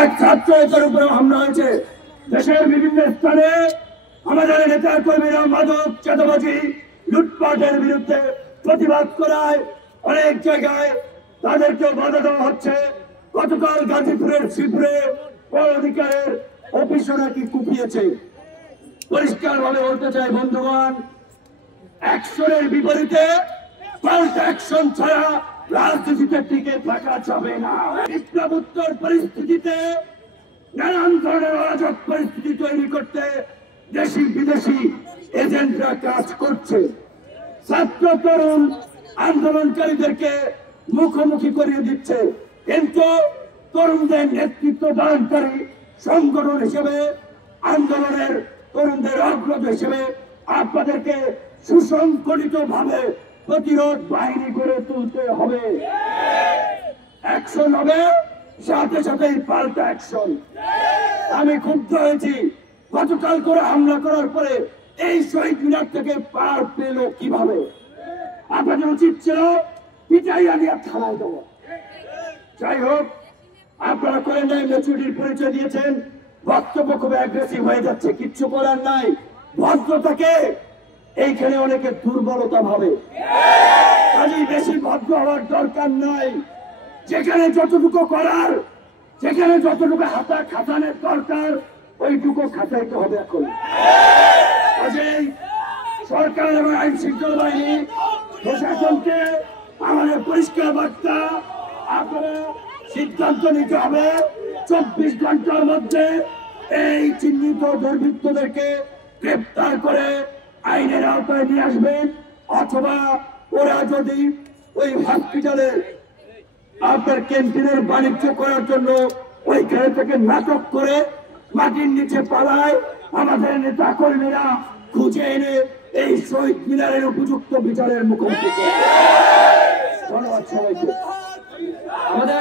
এক ছাত্র নেতার উপরে হামলা হয়েছে। দেশের বিভিন্ন স্থানে আমাদের নেতা কর্মীরা মাদক চাঁদাবাজি লুটপাটের বিরুদ্ধে প্রতিবাদ করায় অনেক জায়গায় তাদেরকে বাধা দেওয়া হচ্ছে। গতকাল গাজীপুরের শিবপুরে অধিকারের অফিসাররা কি কুপিয়েছে। পরিষ্কার ভাবে বলতে চাই বন্ধুগণ, অ্যাকশনের বিপরীতে পাল্টা অ্যাকশন ছাড়া রাজনীতিতে টিকে থাকা যাবে না। বিপ্লবোত্তর পরিস্থিতিতে নানান ধরনের অরাজক পরিস্থিতি তৈরি করতে দেশি বিদেশি এজেন্টরা কাজ করছে। ছাত্র তরুণ আন্দোলনকারীদেরকে মুখোমুখি করিয়ে দিচ্ছে, কিন্তু তরুণদের নেতৃত্ব দানকারী সংগঠন হিসেবে, আন্দোলনের তরুণদের অগ্রজ হিসেবে আপনাদেরকে সুসংগঠিত ভাবে প্রতিরোধ বাহিনী গড়ে তুলতে হবে। অ্যাকশন হবে, সাথে সাথেই পাল্টা অ্যাকশন। আমি ক্ষুব্ধ হয়েছি, গতকাল করে হামলা করার পরে এই শহীদ মিনার থেকে পার পেল কিভাবে? আপনাদের উচিত ছিল পিটাইয়া নিয়ে থানায় দেওয়া। যাই হোক, আপনারা করেন নাই, ম্যাচুরিটির পরিচয় দিয়েছেন, বক্তব্য খুব অ্যাগ্রেসিভ হয়ে যাচ্ছে, কিচ্ছু করার নাই। ভদ্রতাকে এইখানে অনেকে দুর্বলতা ভাবে, কাজেই বেশি ভদ্র হওয়ার দরকার নাই। যেখানে যতটুকু করার, যেখানে যতটুকু হাতা খাটানোর দরকার, ওইটুকু খাটাইতে হবে। এখন কাজেই সরকার এবং আইন শৃঙ্খলা বাহিনী প্রশাসনকে আমাদের পরিষ্কার বার্তা, আপনারা সিদ্ধান্ত নিতে হবে 24 ঘন্টার মধ্যে এই চিহ্নিত দুর্বৃত্তদেরকে গ্রেপ্তার করে আইনের আওতায় নিয়ে আসবেন, অথবা ওরা যদি ওই হসপিটালের আপনার ক্যান্টিনের বাণিজ্য করার জন্য ওইখানে থেকে নাটক করে মাটির নিচে পালায়, আমাদের নেতা কর্মীরা খুঁজে এনে এই শহীদ মিনারের উপযুক্ত বিচারের মুখোমুখি। ধন্যবাদ সবাইকে। আমাদের